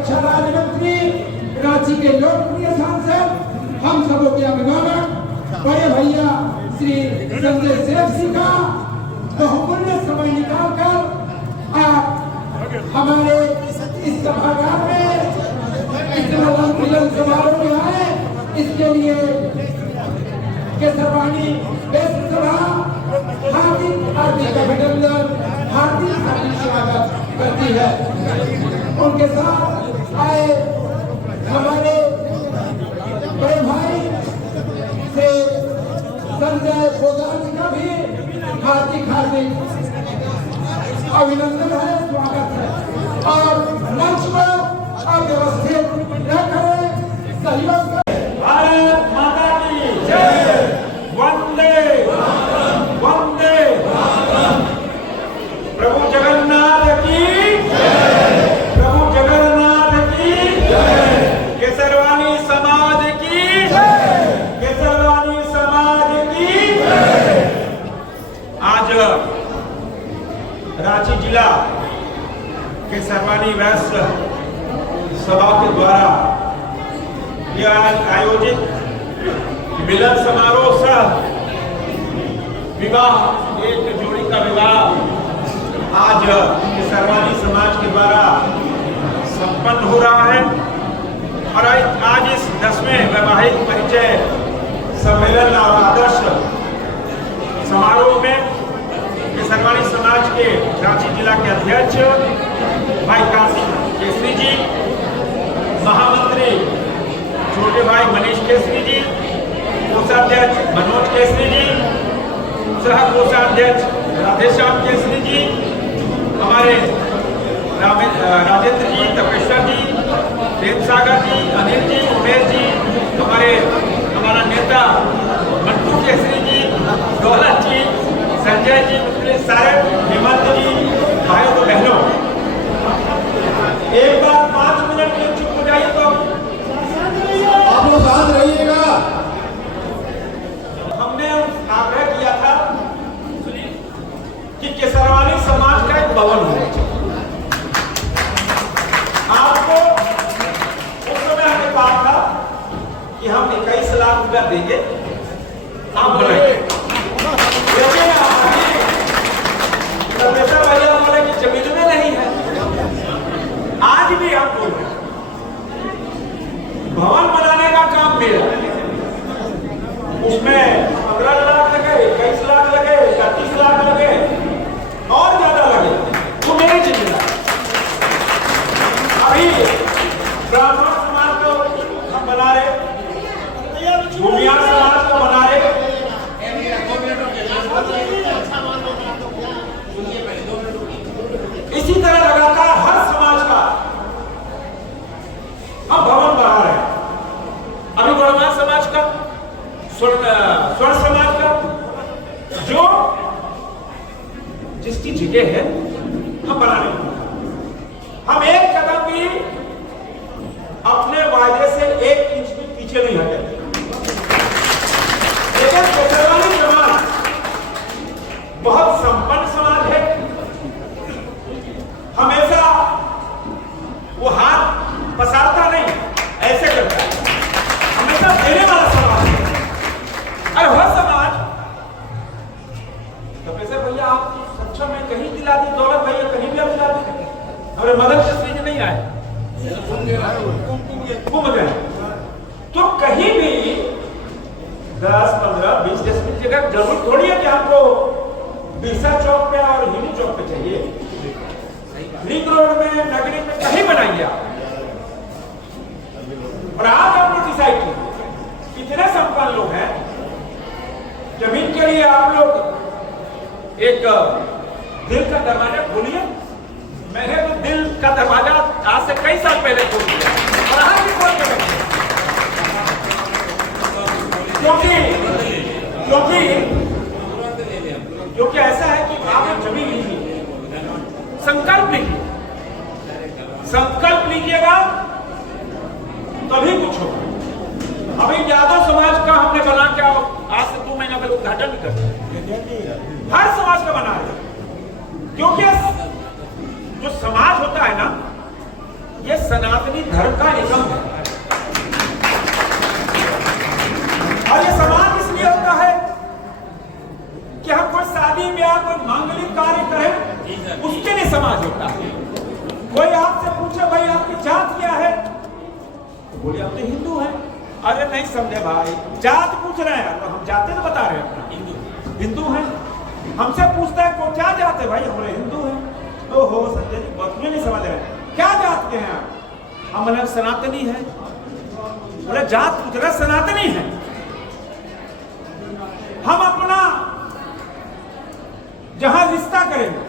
रक्षा राज्य मंत्री, रांची के लोकप्रिय सांसद, हम सबों के अभिभावक बड़े भैया श्री संजय सेठ जी का बहुमूल्य समय निकालकर आप हमारे इस सभागार में इस मिलन समारोह में आए, इसके लिए केसरवानी बेस्ट सभा हार्दिक अभिनंदन, हार्दिक स्वागत करती है। उनके साथ आए हमारे बड़े भाई से संजय पोदार जी का भी हार्दिक अभिनंदन है, स्वागत है। और मंच पर अव्यवस्थित न करें, सहयोग करें। भारत माता की जय, वंदे वंदे प्रभु जगन्नाथ की जय, प्रभु जगन्नाथ की जय, केसरवानी समाज की जय, केसरवानी समाज की जय। आज रांची जिला केसरवानी वैश्य सभा के द्वारा यह आयोजित मिलन समारोह सह विवाह, एक जोड़ी का विवाह आज केसरवानी समाज के द्वारा संपन्न हो रहा है। और आज इस 10वें वैवाहिक परिचय सम्मेलन और आदर्श समारोह में केसरवानी समाज के रांची जिला के अध्यक्ष भाई कार्तिक केसरी जी, महामंत्री छोटे भाई मनीष केसरी जी, कोषाध्यक्ष मनोज केसरी जी, सह कोषाध्यक्ष राधेश्याम केसरी जी, हमारे राजेंद्र जी, तपेश्वर जी, प्रेम सागर जी, अनिल जी, उमेश जी, हमारा नेता मंटू केसरी जी, दौलत जी, संजय जी, मुखलिस साहब, हेमंत जी, भाइयों तो बहनों, एक बार 5 मिनट के चुप हो जाइए तो आप लोग साथ रहिएगा। हमने आग्रह किया था कि केसरवानी समाज का एक भवन हो। आपको उस समय हमें कहा था कि हम 21 लाख रुपया देंगे, आप बनाइए। लेकिन प्रोफेसर भैया बोले कि जमीन में नहीं है। आज भी हम बोल रहे भवन बनाने का काम मेरा, उसमें 15 लाख लगे, 21 लाख लगे, 31 लाख लगे और ज्यादा लगे, वो मेरी जिम्मेदारी। अभी ब्राह्मण समाज को हम बना रहे, भूमिया समाज को बना रहे, इसी तरह लगातार हर समाज का हम भवन बना रहे हैं। अभी गौड़वा समाज का, स्वर्ण समाज का, जो जिसकी जगह है हम बना रहे हैं। हम एक कदम भी अपने वायदे से 1 इंच भी पीछे नहीं हटे। लेकिन केसरवानी समाज बहुत संपन्न समाज है, हमेशा वो हाथ पसारता नहीं, ऐसे करता है, हमेशा देने वाला समाज है। अरे वह समाज तो पैसे भैया आप सक्षम में कहीं दिला दी, दौलत भैया कहीं भी आप दिला दी, हमारे मदद से सीज नहीं आए, घूम गए। तो कहीं भी 10, 15, 20 डेसिमल जगह जरूर थोड़ी है कि आपको बिरसा चौक पे और हिंदू चौक पे चाहिए। रिंग रोड में, नगरी में कहीं बनाइए आप। और आज आप लोग डिसाइड कीजिए, कितने संपन्न लोग हैं, जमीन के लिए आप लोग एक दिल का दरवाजा खोलिए। मैंने तो दिल का दरवाजा आज से कई साल पहले खोल दिया और आज भी खोल के रखिए, क्योंकि ऐसा है कि आप जमीन लीजिए, संकल्प लीजिए, संकल्प लीजिएगा तभी कुछ होगा। अभी यादव समाज का हमने बना क्या, आज से 2 महीना पहले उद्घाटन भी कर, हर समाज का बना रहे, क्योंकि जो समाज होता है ना, ये सनातनी धर्म का निगम है। और ये समाज इसलिए होता है कि हम कोई शादी ब्याह कोई मांगलिक कार्य करें, उसके लिए समाज होता है। कोई आपसे पूछे भाई आपकी जात क्या है, तो बोले हम तो हिंदू हैं। अरे नहीं समझे भाई, जात पूछ रहे हैं, तो हम जाते तो बता रहे हैं हिंदू हैं। हमसे पूछता है को क्या जात है, भाई हम बोले हिंदू हैं। तो हो संजय जी बात में नहीं समझ रहे, क्या जात के हैं आप? हम बोले सनातनी है। बोले जात पूछ रहे सनातनी है। हम अपना जहां रिश्ता करेंगे,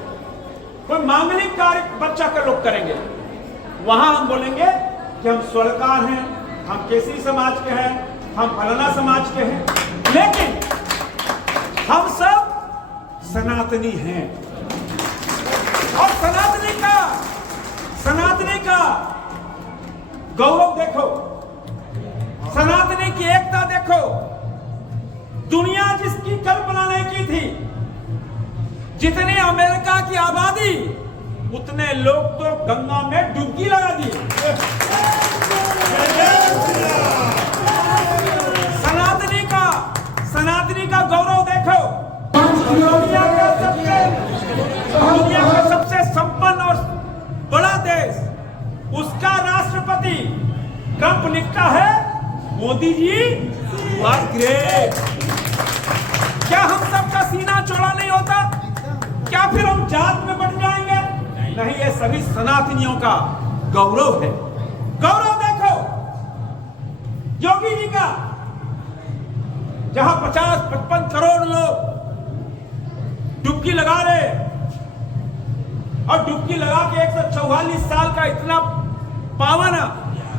कोई मांगलिक कार्य बच्चा का लोग करेंगे, वहां हम बोलेंगे कि हम स्वर्णकार हैं, हम केसरी समाज के हैं, हम फलाना समाज के हैं, लेकिन हम सब सनातनी हैं। और सनातनी का गौरव देखो, सनातनी की एकता देखो। दुनिया जिसकी कल्पना नहीं की थी, जितनी अमेरिका की आबादी उतने लोग तो गंगा में डुबकी लगा दिए। सनातनी का गौरव देखो। दुनिया का सबसे संपन्न और बड़ा देश, उसका राष्ट्रपति ट्रंप लिखता है Modi ji you are great. क्या हम सबका सीना चौड़ा नहीं होता? क्या फिर हम जात में बढ़ जाएंगे? नहीं, ये सभी सनातनियों का गौरव है। गौरव देखो योगी जी का, जहां 50-55 करोड़ लोग डुबकी लगा रहे, और डुबकी लगा के 144 साल का इतना पावन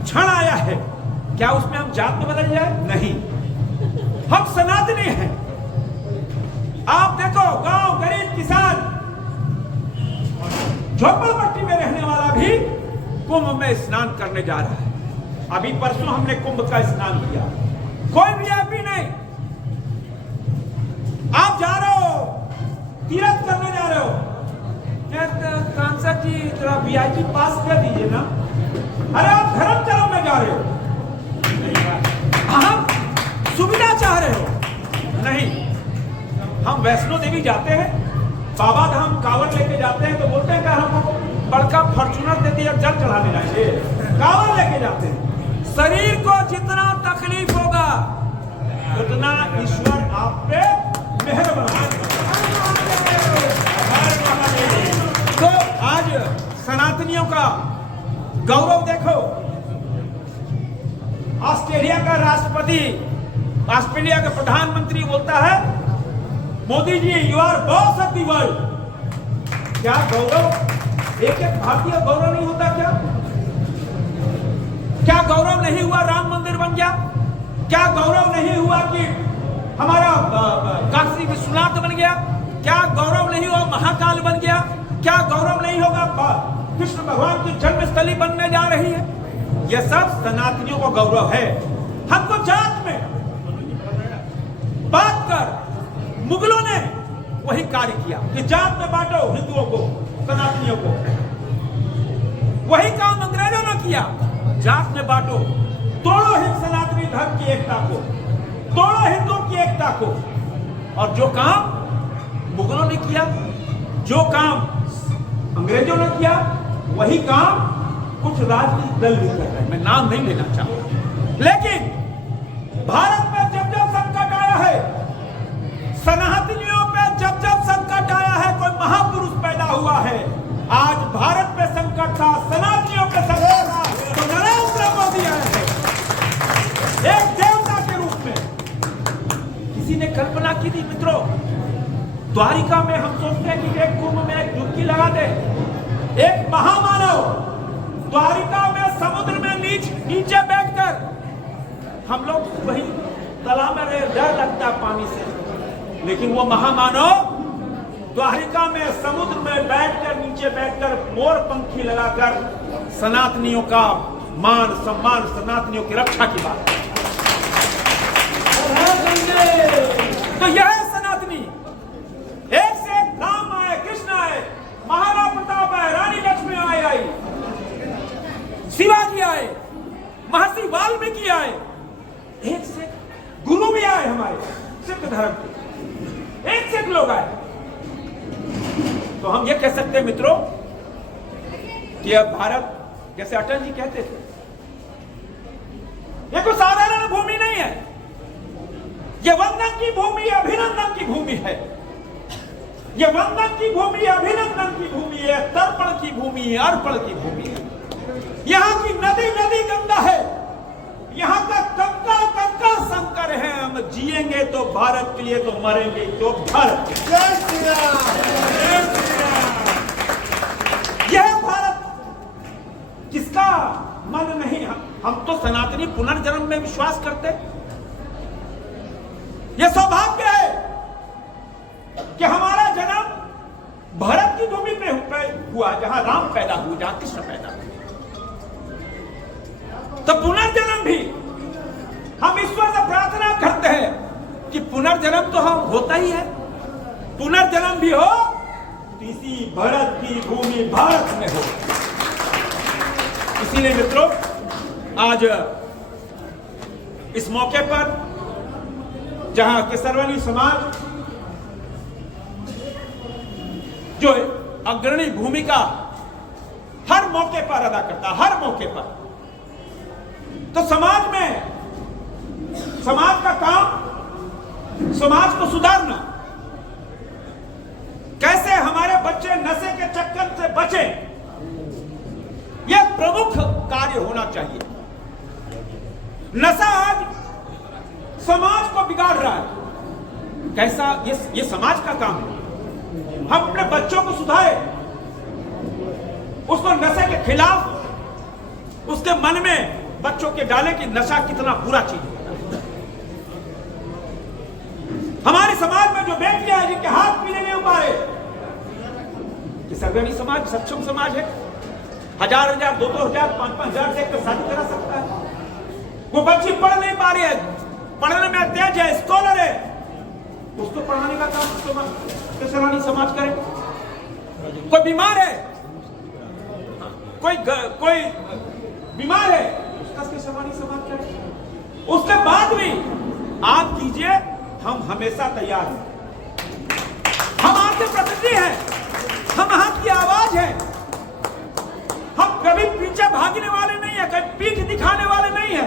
क्षण आया है, क्या उसमें हम जात में बदल जाए? नहीं, हम सनातनी हैं। आप देखो गांव गरीब किसान झोपड़पट्टी में रहने वाला भी कुंभ में स्नान करने जा रहा है। अभी परसों हमने कुंभ का स्नान किया, कोई वीआईपी नहीं। आप जा रहे हो, तीर्थ करने जा रहे हो, सांसद जी जरा वीआईपी पास कर दीजिए ना। अरे आप धर्मचरम में जा रहे हो, हम सुविधा चाह रहे हो। नहीं, हम वैष्णो देवी जाते हैं, बाबा धाम कांवड़ लेके जाते हैं, तो बोलते हैं कि हमको बड़का फॉर्च्यूनर दे दिया, जल चढ़ाने जाएंगे, कांवड़ लेके जाते हैं। शरीर को जितना तकलीफ होगा उतना ईश्वर आप पे मेहरबान। तो आज सनातनियों का गौरव देखो। ऑस्ट्रेलिया का राष्ट्रपति, ऑस्ट्रेलिया का प्रधानमंत्री बोलता है Modi ji you are boss of the world. क्या गौरव, एक भारतीय गौरव नहीं होता क्या? क्या गौरव नहीं हुआ राम मंदिर बन गया? क्या गौरव नहीं हुआ कि हमारा काशी विश्वनाथ बन गया? क्या गौरव नहीं हुआ महाकाल बन गया? क्या गौरव नहीं होगा कृष्ण भगवान की जन्मस्थली बनने जा रही है? यह सब सनातनियों का गौरव है। हमको जात में बात कर मुगलों ने वही कार्य किया कि जात में बांटो हिंदुओं को, सनातनियों को। वही काम अंग्रेजों ने किया, जात में बांटो, तोड़ो हिंद सनातनी धर्म की एकता को, तोड़ो हिंदुओं की एकता को। और जो काम मुगलों ने किया, जो काम अंग्रेजों ने किया, वही काम कुछ राजनीतिक दल भी कर रहे हैं। मैं नाम नहीं लेना चाहता, लेकिन भारत में जब जब संकट आया है, सनातनियों पे जब जब संकट आया है, कोई महापुरुष पैदा हुआ है। आज भारत पे संकट था, सनातनियों पे संकट था, तो नरेंद्र मोदी आए हैं एक देवता के रूप में। किसी ने कल्पना की थी मित्रों, द्वारिका में हम सोचते हैं कि एक कुंभ में एक डुबकी लगा दे, एक महामानव द्वारिका में समुद्र में नीचे बैठकर, हम लोग वही तालाब में डर लगता पानी से, लेकिन वो महामानव द्वारिका में समुद्र में बैठकर, नीचे बैठकर मोर पंखी लगाकर सनातनियों का मान सम्मान, सनातनियों की रक्षा की बात। तो यह है सनातनी। एक से एक राम आए, कृष्ण आए, महाराणा प्रताप आए, रानी लक्ष्मी आई, शिवाजी आए, महर्षि वाल्मीकि आए, एक से गुरु भी आए हमारे सिख धर्म के, एक से एक लोग आए। तो हम ये कह सकते हैं मित्रों कि अब भारत, जैसे अटल जी कहते थे, ये कोई साधारण भूमि नहीं है, ये वंदन की भूमि, अभिनंदन की भूमि है। ये वंदन की भूमि, अभिनंदन की भूमि है, तर्पण की भूमि है, अर्पण की भूमि है। यहाँ की नदी नदी गंगा है, यहाँ का कंकड़ कंकड़ शंकर है। हम जिएंगे तो भारत के लिए, तो मरेंगे तो भारत के लिए। जय श्री राम। जय श्री राम। यह भारत किसका मन नहीं, हम तो सनातनी पुनर्जन्म में विश्वास करते। यह सौभाग्य है कि हमारा जन्म भारत की भूमि पे हुआ, जहां राम पैदा हुए, जहां कृष्ण पैदा हुए। तो पुनर्जन्म भी हम ईश्वर से प्रार्थना करते हैं कि पुनर्जन्म तो हम होता ही है, पुनर्जन्म भी हो तो इसी भारत की भूमि भारत में हो। इसीलिए मित्रों, आज इस मौके पर जहां केसरवानी समाज जो अग्रणी भूमिका हर मौके पर अदा करता, हर मौके पर, तो समाज में, समाज का काम, समाज को सुधारना, कैसे हमारे बच्चे नशे के चक्कर से बचे, यह प्रमुख कार्य होना चाहिए। नशा आज समाज को बिगाड़ रहा है, कैसा, ये समाज का काम है। हम अपने बच्चों को सुधारे, उसको नशे के खिलाफ उसके मन में बच्चों के डाले कि नशा कितना बुरा चीज है। हमारे समाज में जो बेटियां हैं जिनके हाथ पीने नहीं उबारे, कि सरगनी समाज सक्षम समाज है, 1000-1000, 2-2000, 5-5 हजार से शादी करा सकता है। वो बच्ची पढ़ नहीं पा रही है, पढ़ने में तेज है, स्कॉलर है, उसको पढ़ाने का काम केसरवानी समाज करे। कोई बीमार है, कोई बीमार है, उसका केसरवानी समाज करे। उसके बाद भी आप कीजिए, हम हमेशा तैयार हैं। हम आपके प्रतिनिधि हैं, हम आपकी आवाज है। हम कभी पीछे भागने वाले नहीं है, कभी पीठ दिखाने वाले नहीं है।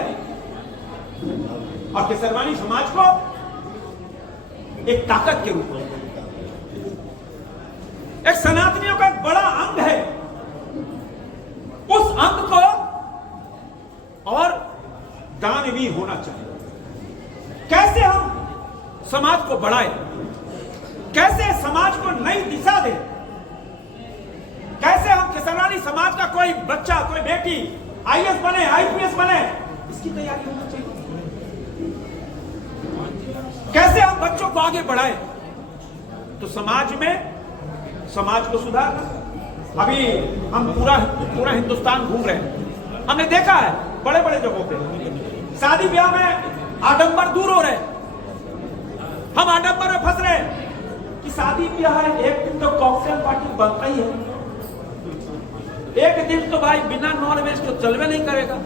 और केसरवानी समाज को एक ताकत के रूप में, एक सनातनियों का एक बड़ा अंग है, उस अंग को और दानवीय होना चाहिए। कैसे हम समाज को बढ़ाएं, कैसे समाज को नई दिशा दें, कैसे हम केसरवानी समाज का कोई बच्चा, कोई बेटी आईएएस बने, आईपीएस बने, इसकी तैयारी होना चाहिए। कैसे हम बच्चों को आगे बढ़ाएं, तो समाज में, समाज को सुधारना। अभी हम पूरा हिंदुस्तान घूम रहे हैं, हमने देखा है बड़े बड़े जगहों पे शादी ब्याह में आडंबर दूर हो रहे, हम आडंबर में फंस रहे कि शादी ब्याह है, एक दिन तो कॉकटेल पार्टी बनता ही है, एक दिन तो भाई बिना नॉन वेज तो चलवे नहीं करेगा,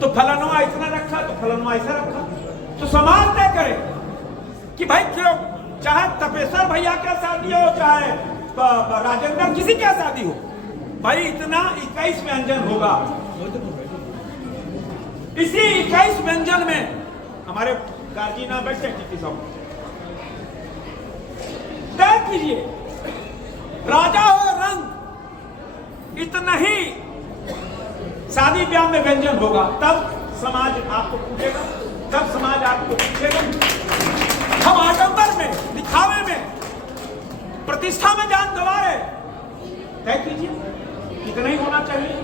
तो फलाना इतना रखा, तो फलाना ऐसा रखा। तो समाज तय करे कि भाई क्यों, चाहे तपेश्वर भैया क्या शादी हो, चाहे राजेंद्र किसी क्या शादी हो, भाई इतना 21 व्यंजन होगा। इसी 21 व्यंजन में हमारे गार्जी ना बैठे टीपी साहब, तय कीजिए, राजा हो रंग, इतना ही शादी ब्याह में व्यंजन होगा, तब समाज आपको पूछेगा, तब समाज आपको पूछेगा। हम आडंबर में, दिखावे में, प्रतिष्ठा में जान गंवा रहे, तय कीजिए कितना ही होना चाहिए।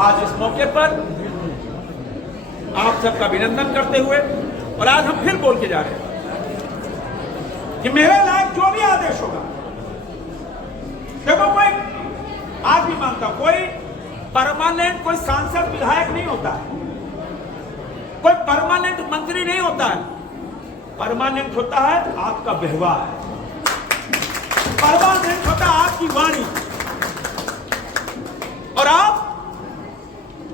आज इस मौके पर आप सबका अभिनंदन करते हुए, और आज हम फिर बोल के जा रहे हैं कि मेरे लायक जो भी आदेश होगा, देखो कोई आज भी मानता, कोई परमानेंट, कोई सांसद विधायक नहीं होता है, कोई परमानेंट मंत्री नहीं होता है, परमानेंट होता है आपका व्यवहार, परमानेंट होता है आपकी वाणी। और आप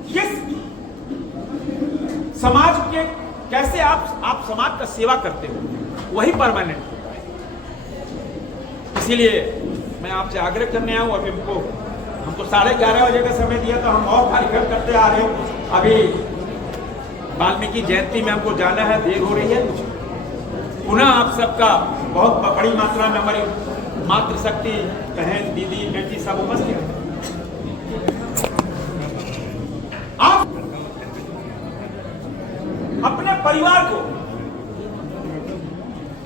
किस समाज के कैसे आप समाज का सेवा करते हो, वही परमानेंट होता है। इसीलिए मैं आपसे आग्रह करने आया हूं। अभी हमको 11:30 बजे का समय दिया, तो हम और कार्यक्रम करते आ रहे हैं। अभी वाल्मीकि जयंती में हमको जाना है, देर हो रही है। पुनः आप सबका बहुत बड़ी मात्रा में हमारी मातृशक्ति बहन, दीदी, बेटी सब उपस्थित हैं। आप अपने परिवार को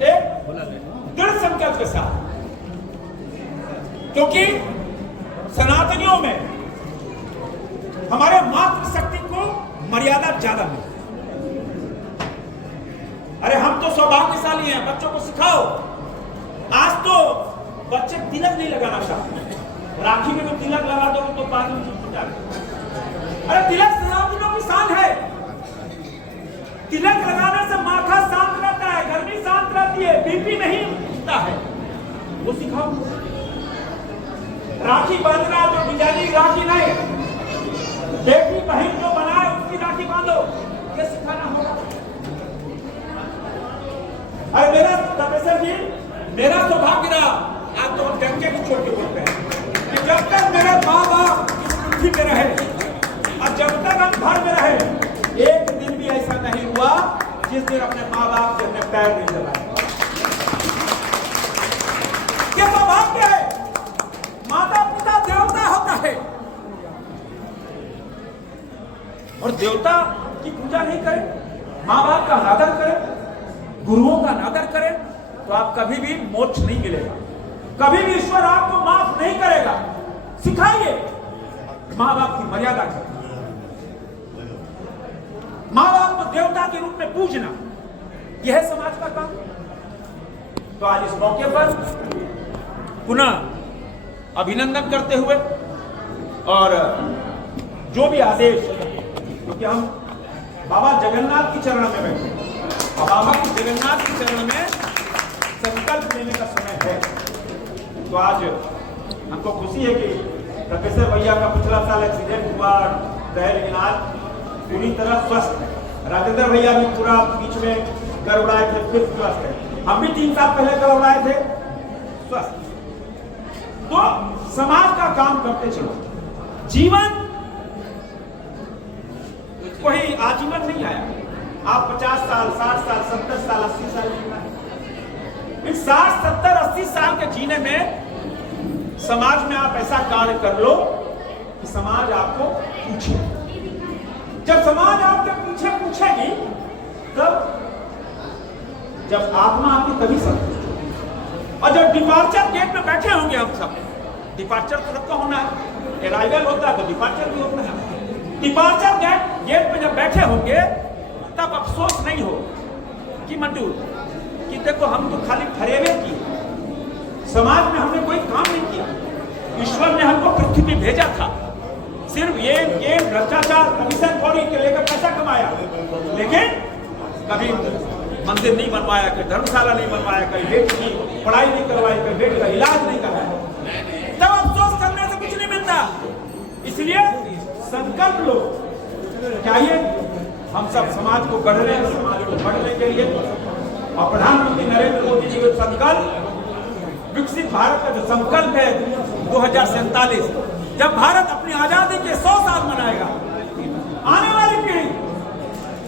एक दृढ़ संकल्प के साथ, क्योंकि सनातनियों में हमारे मातृशक्ति को मर्यादा ज्यादा है। अरे हम तो सौभाग्यशाली हैं, बच्चों को सिखाओ। आज तो बच्चे तिलक नहीं लगाना चाहते। राखी में तो तिलक लगा दो तो बाद में छूट जाए। अरे तिलक सनातनियों की शान है। तिलक लगाने से माथा शांत रहता है, गर्मी शांत रहती है, बीपी नहीं उठता है। वो सिखाओ। राखी बांधना तो डिजाइनिंग राखी नहीं, बेटी बहन जो बनाए उसकी राखी बांधो, ये सिखाना होगा। अरे मेरा प्रोफेसर जी, मेरा सौभाग्य रहा, आप तो डंके को छोड़ के बोलते हैं कि जब तक मेरे माँ बाप पृथ्वी में रहे और जब तक हम घर में रहे, एक दिन भी ऐसा नहीं हुआ जिस दिन अपने माँ बाप से अपने पैर नहीं दबाए। ये सौभाग्य है। माता पिता देवता होता है, और देवता की पूजा नहीं करें, माँ बाप का आदर करें, गुरुओं का आदर करें, तो आप कभी भी मोक्ष नहीं मिलेगा। कभी भी ईश्वर आपको माफ नहीं करेगा। सिखाइए माँ बाप की मर्यादा करें, माँ बाप को देवता के रूप में पूजना, यह है समाज का काम। तो आज इस मौके पर पुनः अभिनंदन करते हुए, और जो भी आदेश, क्योंकि हम बाबा जगन्नाथ की चरण में बैठे, और बाबा की जगन्नाथ की चरण में संकल्प लेने का समय है। तो आज हमको खुशी है कि प्रोफेसर भैया का पिछला साल एक्सीडेंट हुआ रहे, लेकिन आज पूरी तरह स्वस्थ है। राजेंद्र भैया भी पूरा बीच में गड़बड़ाए थे, फिर स्वस्थ है। हम भी 3 साल पहले गड़बड़ाए थे, स्वस्थ। तो समाज का काम करते चलो। जीवन कोई आजीवन नहीं आया। आप 50 साल, 60 साल, 70 साल, 80 साल जीना है। इन 60, 70, 80 साल के जीने में समाज में आप ऐसा कार्य कर लो कि समाज आपको पूछे। जब समाज आपके पीछे पूछेगी, तब जब आत्मा आपकी तभी संतुष्ट होगी। और जब डिपार्चर गेट में बैठे होंगे हम सब, डिपार्चर तो सबका होना है, अराइवल होता है तो डिपार्चर भी होना है। डिपार्चर गेट में जब बैठे होंगे, तब अफसोस नहीं हो कि मंटू कि देखो हम तो खाली फरेवे किए, समाज में हमने कोई काम नहीं किया। ईश्वर ने हमको पृथ्वी पे भेजा था, सिर्फ ये गेम, भ्रष्टाचार, कमीशन खोरी के लेकर पैसा कमाया, लेकिन कभी मंदिर नहीं बनवाया, कभी धर्मशाला नहीं बनवाया, कभी बेटी की पढ़ाई नहीं करवाई, कभी बेटी का इलाज नहीं करवाया। तब अफसोस करने से कुछ नहीं मिलता। इसलिए संकल्प लो। चाहिए हम सब समाज को गढ़ रहे हैं, समाज को बढ़ने के लिए, और प्रधानमंत्री नरेंद्र मोदी जी का संकल्प, विकसित भारत का जो संकल्प है 2047, जब भारत अपनी आजादी के 100 साल मनाएगा, आने वाली पीढ़ी,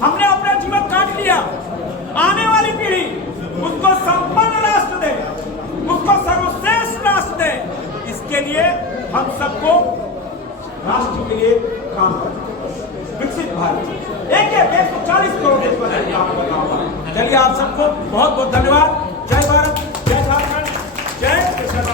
हमने अपना जीवन काट लिया, आने वाली पीढ़ी उसको संपन्न राष्ट्र दे, उसको सर्वश्रेष्ठ राष्ट्र दे। इसके लिए हम सबको राष्ट्र के लिए काम करना। विकसित भारत, एक 140 करोड़ देशवासी काम कर रहा होगा। चलिए आप सबको बहुत बहुत धन्यवाद। जय भारत, जय झारखंड, जय किसान।